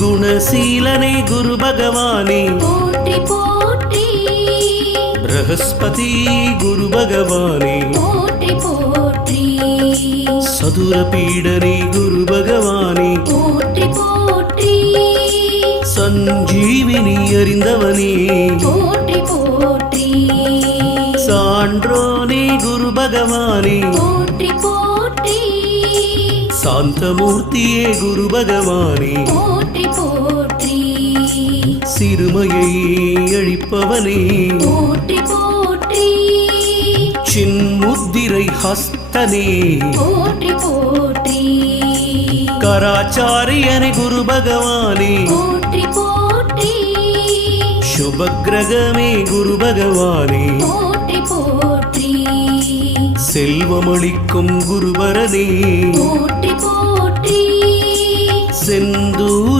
குணசீலனே குரு பகவானே போற்றி போற்றி பிரகஸ்பதி குரு பகவானே போற்றி போற்றி சதுர பீடனே குரு பகவானே போற்றி போற்றி சஞ்சீவினி அறிந்தவனே போற்றி போற்றி சான்றோனே குரு பகவானே போற்றி போற்றி சாந்தமூர்த்தியே குரு பகவானே போற்றி போற்றி சிறுமையை அழிப்பவனே போற்றி போற்றி சின்முத்திரை ஹஸ்தனே போற்றி போற்றி கராச்சாரியனே குரு பகவானே போற்றி போற்றி சுபக்கிரகமே குரு பகவானே போற்றி போற்றி செல்வமளிக்கும் குருபரனே போற்றி போற்றி செந்தூர்